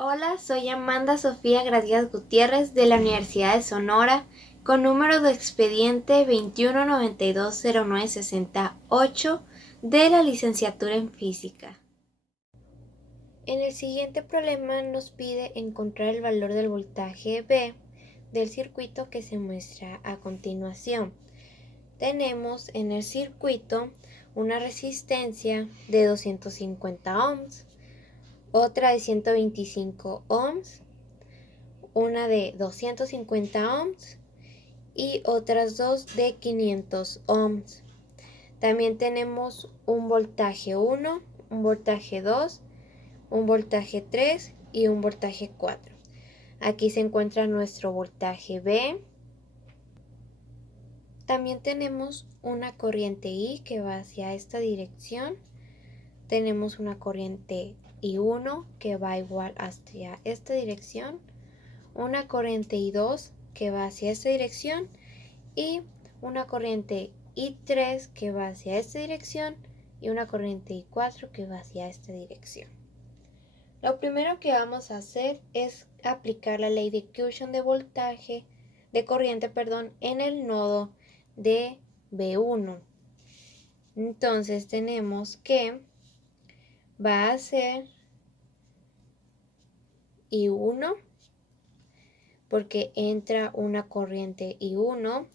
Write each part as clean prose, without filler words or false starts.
Hola, soy Amanda Sofía Gracias Gutiérrez de la Universidad de Sonora con número de expediente 21920968 de la licenciatura en Física. En el siguiente problema nos pide encontrar el valor del voltaje V del circuito que se muestra a continuación. Tenemos en el circuito una resistencia de 250 ohms, otra de 125 ohms, una de 250 ohms y otras dos de 500 ohms. También tenemos un voltaje 1, un voltaje 2, un voltaje 3 y un voltaje 4. Aquí se encuentra nuestro voltaje V. También tenemos una corriente I que va hacia esta dirección. Tenemos una corriente I1 que va igual hacia esta dirección. Una corriente I2 que va hacia esta dirección y una corriente I3 que va hacia esta dirección y una corriente I4 que va hacia esta dirección. Lo primero que vamos a hacer es aplicar la ley de Kirchhoff de corriente, en el nodo de B1. Entonces tenemos que va a ser I1 porque entra una corriente I1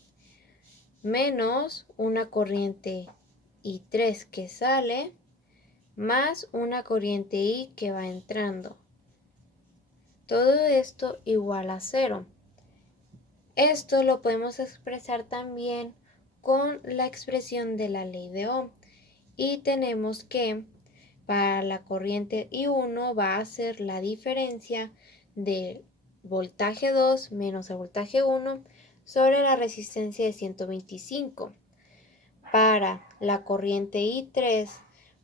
menos una corriente I3 que sale más una corriente I que va entrando. Todo esto igual a 0. Esto lo podemos expresar también con la expresión de la ley de Ohm. Y tenemos que para la corriente I1 va a ser la diferencia del voltaje 2 menos el voltaje 1 sobre la resistencia de 125. Para la corriente I3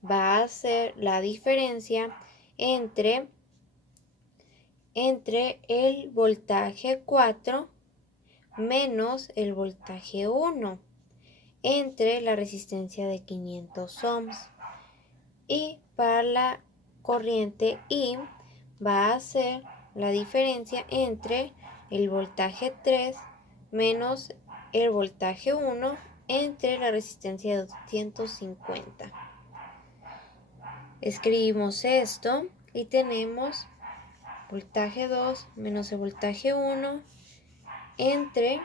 va a ser la diferencia entre el voltaje 4 menos el voltaje 1 entre la resistencia de 500 ohms. Y para la corriente I va a ser la diferencia entre el voltaje 3 menos el voltaje 1 entre la resistencia de 250. Escribimos esto y tenemos voltaje 2 menos el voltaje 1 entre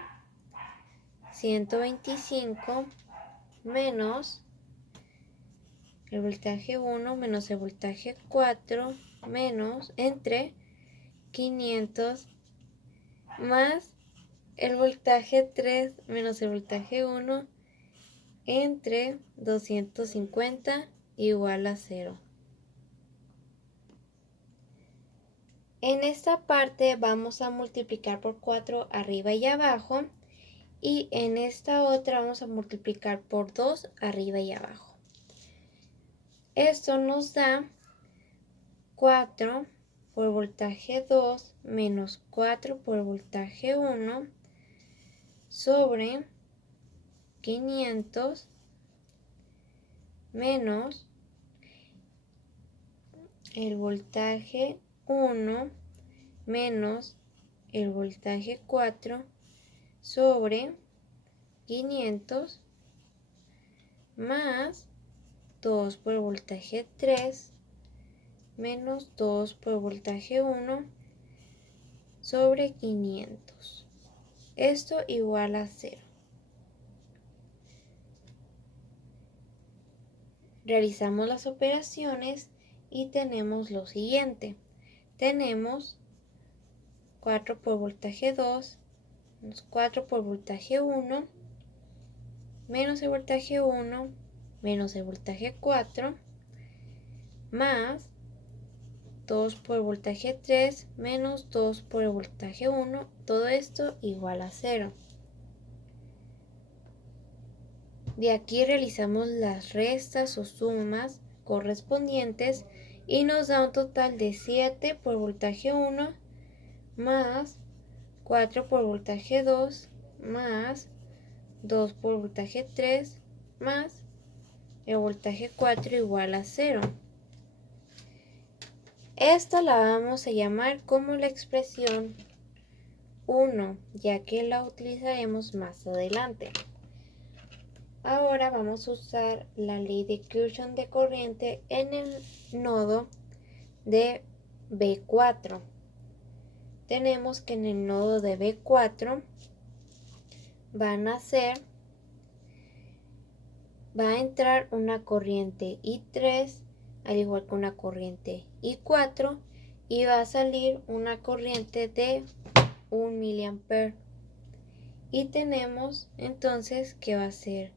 125 menos el voltaje 1 menos el voltaje 4 menos entre 500 más el voltaje 3 menos el voltaje 1 entre 250 igual a 0. En esta parte vamos a multiplicar por 4 arriba y abajo y en esta otra vamos a multiplicar por 2 arriba y abajo. Esto nos da 4 por voltaje 2 menos 4 por voltaje 1 sobre 500 menos el voltaje 1 menos el voltaje 4 sobre 500 más 2 por el voltaje 3 menos 2 por el voltaje 1 sobre 500. Esto igual a 0. Realizamos las operaciones y tenemos lo siguiente. Tenemos 4 por voltaje 2 menos 4 por voltaje 1 menos el voltaje 1 menos el voltaje 4 más 2 por el voltaje 3 menos 2 por el voltaje 1, todo esto igual a 0. De aquí realizamos las restas o sumas correspondientes y nos da un total de 7 por voltaje 1 más 4 por voltaje 2 más 2 por voltaje 3 más el voltaje 4 igual a 0. Esta la vamos a llamar como la expresión 1, ya que la utilizaremos más adelante. Ahora vamos a usar la ley de Kirchhoff de corriente en el nodo de B4. Tenemos que en el nodo de B4 va a entrar una corriente I3, al igual que una corriente I4, y va a salir una corriente de 1 miliampere. Y tenemos entonces que va a ser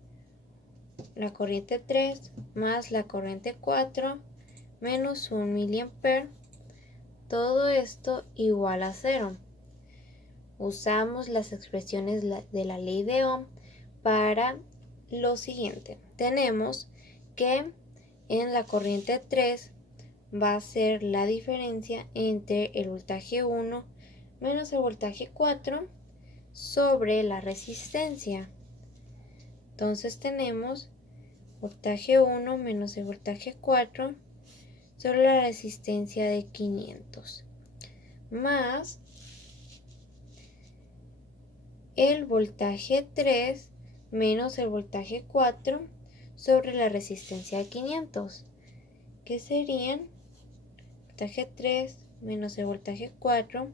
la corriente 3 más la corriente 4 menos 1 miliampere. Todo esto igual a 0. Usamos las expresiones de la ley de Ohm para lo siguiente. Tenemos que en la corriente 3 va a ser la diferencia entre el voltaje 1 menos el voltaje 4 sobre la resistencia. Entonces tenemos voltaje 1 menos el voltaje 4 sobre la resistencia de 500 más el voltaje 3 menos el voltaje 4 sobre la resistencia de 500, que serían voltaje 3 menos el voltaje 4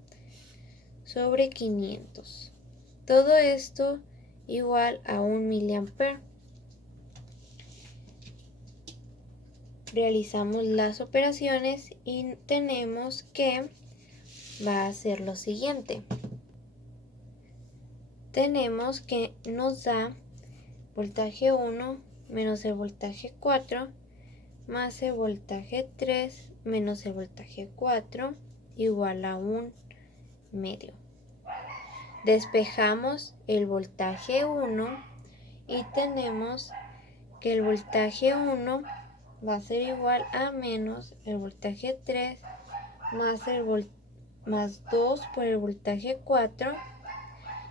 sobre 500. Todo esto igual a 1 miliampere. Realizamos las operaciones y tenemos que va a ser lo siguiente. Tenemos que nos da voltaje 1 menos el voltaje 4 más el voltaje 3 menos el voltaje 4 igual a 1 medio. Despejamos el voltaje 1 y tenemos que el voltaje 1 va a ser igual a menos el voltaje 3 más 2 por el voltaje 4,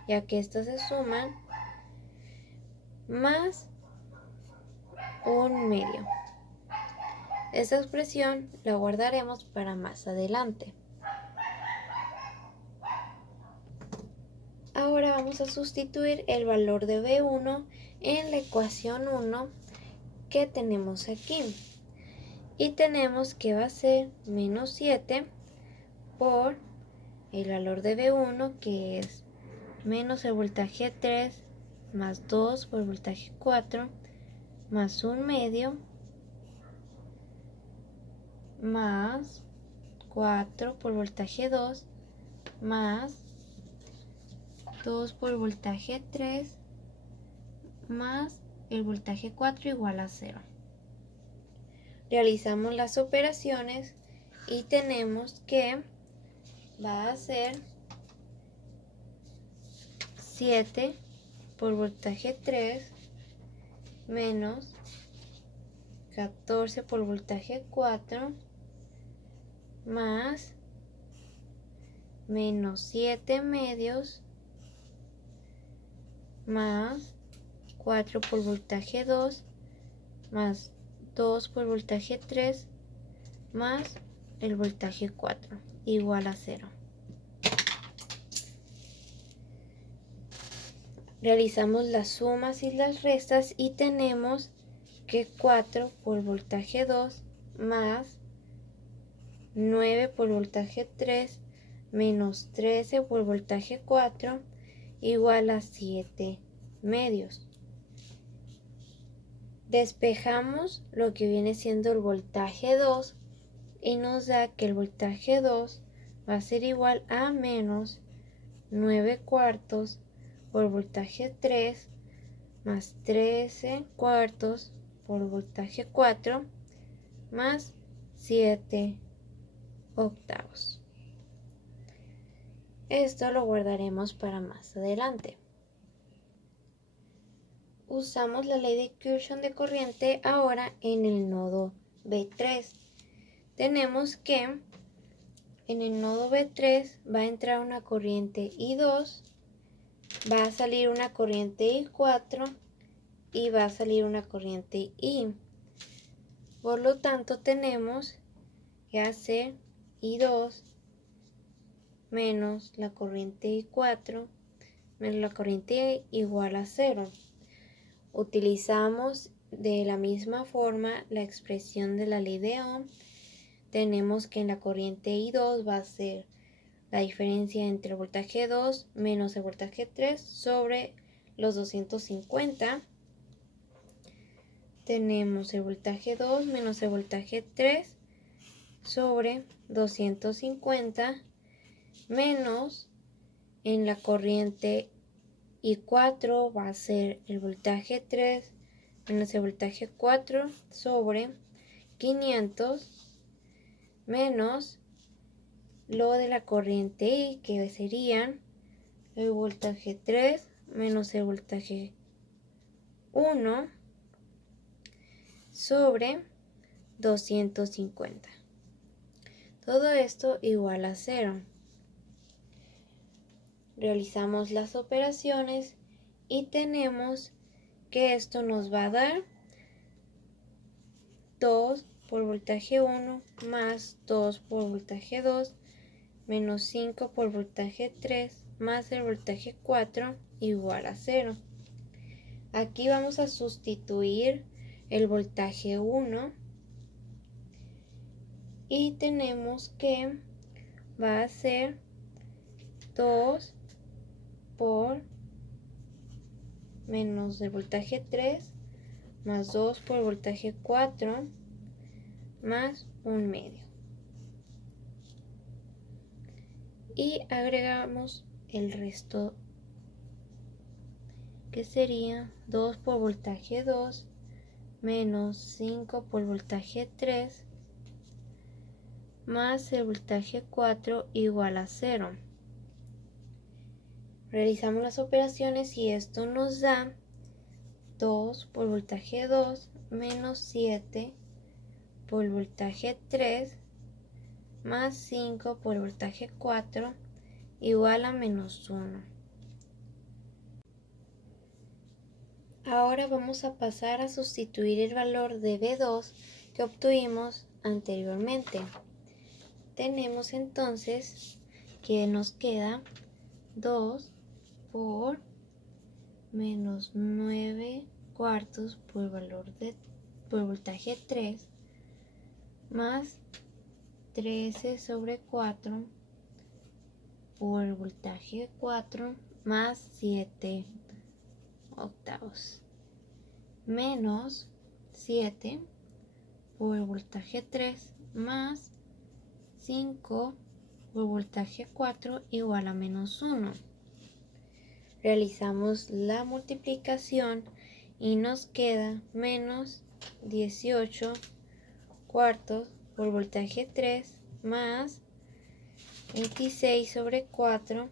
ya que estos se suman, más 1 medio. Esta expresión la guardaremos para más adelante. Ahora vamos a sustituir el valor de B1 en la ecuación 1 que tenemos aquí. Y tenemos que va a ser menos 7 por el valor de B1, que es menos el voltaje 3 más 2 por el voltaje 4 más 1 medio más 4 por voltaje 2 más 2 por voltaje 3 más el voltaje 4 igual a 0. Realizamos las operaciones y tenemos que va a ser 7 por voltaje 3 menos 14 por voltaje 4 más menos 7 medios más 4 por voltaje 2 más 2 por voltaje 3 más el voltaje 4 igual a 0. Realizamos las sumas y las restas y tenemos que 4 por voltaje 2 más 9 por voltaje 3 menos 13 por voltaje 4 igual a 7 medios. Despejamos lo que viene siendo el voltaje 2 y nos da que el voltaje 2 va a ser igual a menos 9 cuartos por voltaje 3 más 13 cuartos por voltaje 4 más 7 octavos. Esto lo guardaremos para más adelante. Usamos la ley de Kirchhoff de corriente ahora en el nodo B3. Tenemos que en el nodo B3 va a entrar una corriente I2, va a salir una corriente I4 y va a salir una corriente I. Por lo tanto, tenemos que hacer I2 menos la corriente I4 menos la corriente igual a 0. Utilizamos de la misma forma la expresión de la ley de Ohm. Tenemos que en la corriente I2 va a ser la diferencia entre el voltaje 2 menos el voltaje 3 sobre los 250. Tenemos el voltaje 2 menos el voltaje 3 sobre 250 menos en la corriente I4 va a ser el voltaje 3 menos el voltaje 4 sobre 500 menos lo de la corriente I, que serían el voltaje 3 menos el voltaje 1 sobre 250. Todo esto igual a 0. Realizamos las operaciones y tenemos que esto nos va a dar 2 por voltaje 1 más 2 por voltaje 2 menos 5 por voltaje 3 más el voltaje 4 igual a 0. Aquí vamos a sustituir el voltaje 1 y tenemos que va a ser 2 por menos el voltaje 3 más 2 por el voltaje 4 más 1/2. Y agregamos el resto, que sería 2 por voltaje 2 menos 5 por voltaje 3 más el voltaje 4 igual a 0. Realizamos las operaciones y esto nos da 2 por voltaje 2 menos 7 por voltaje 3 más 5 por voltaje 4 igual a menos 1. Ahora vamos a pasar a sustituir el valor de B2 que obtuvimos anteriormente. Tenemos entonces que nos queda 2 por menos 9 cuartos por voltaje 3 más 13 sobre 4 por voltaje 4 más 7 octavos menos 7 por voltaje 3 más 5 por voltaje 4 igual a menos 1. Realizamos la multiplicación y nos queda menos 18 cuartos por voltaje 3 más 26 sobre 4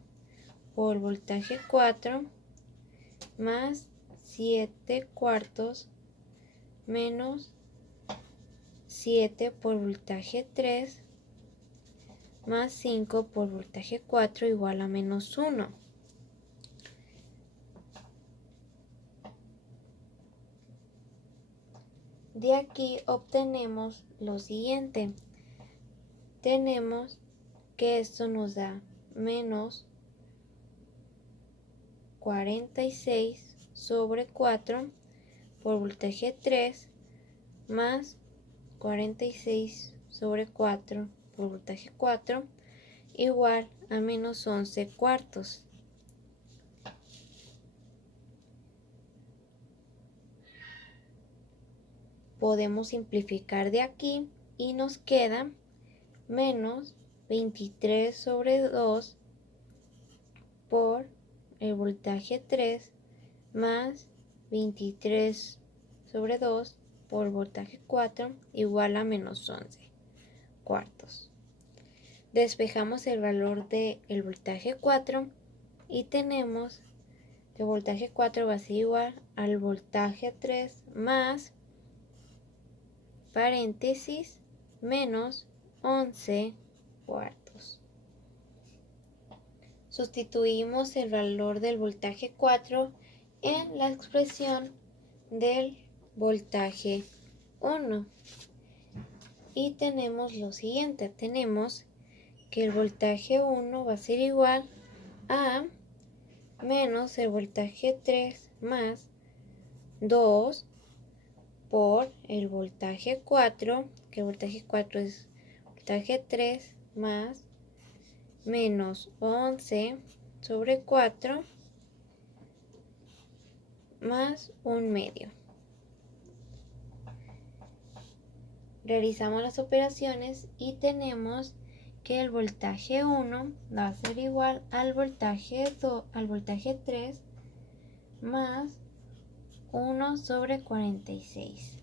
por voltaje 4 más 7 cuartos menos 7 por voltaje 3 más 5 por voltaje 4 igual a menos 1. De aquí obtenemos lo siguiente. Tenemos que esto nos da menos 46 sobre 4 por voltaje 3 más 46 sobre 4 por voltaje 4 igual a menos 11 cuartos. Podemos simplificar de aquí y nos queda menos 23 sobre 2 por el voltaje 3 más 23 sobre 2 por voltaje 4 igual a menos 11 cuartos. Despejamos el valor del voltaje 4 y tenemos que el voltaje 4 va a ser igual al voltaje 3 más paréntesis menos 11 cuartos. Sustituimos el valor del voltaje 4 en la expresión del voltaje 1 y tenemos lo siguiente. Tenemos que el voltaje 1 va a ser igual a menos el voltaje 3 más 2 por el voltaje 4, que el voltaje 4 es voltaje 3 más menos 11 sobre 4 más 1/2. Realizamos las operaciones y tenemos que el voltaje 1 va a ser igual al voltaje 3 más 1 sobre 46.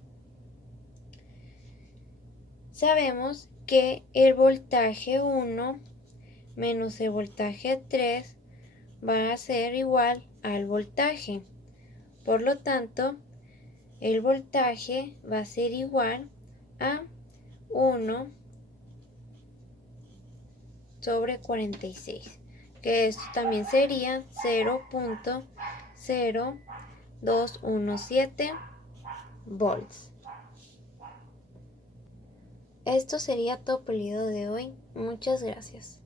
Sabemos que el voltaje 1 menos el voltaje 3 va a ser igual al voltaje. Por lo tanto, el voltaje va a ser igual a 1 sobre 46, que esto también sería 0.0217 volts. Esto sería todo por el video de hoy. Muchas gracias.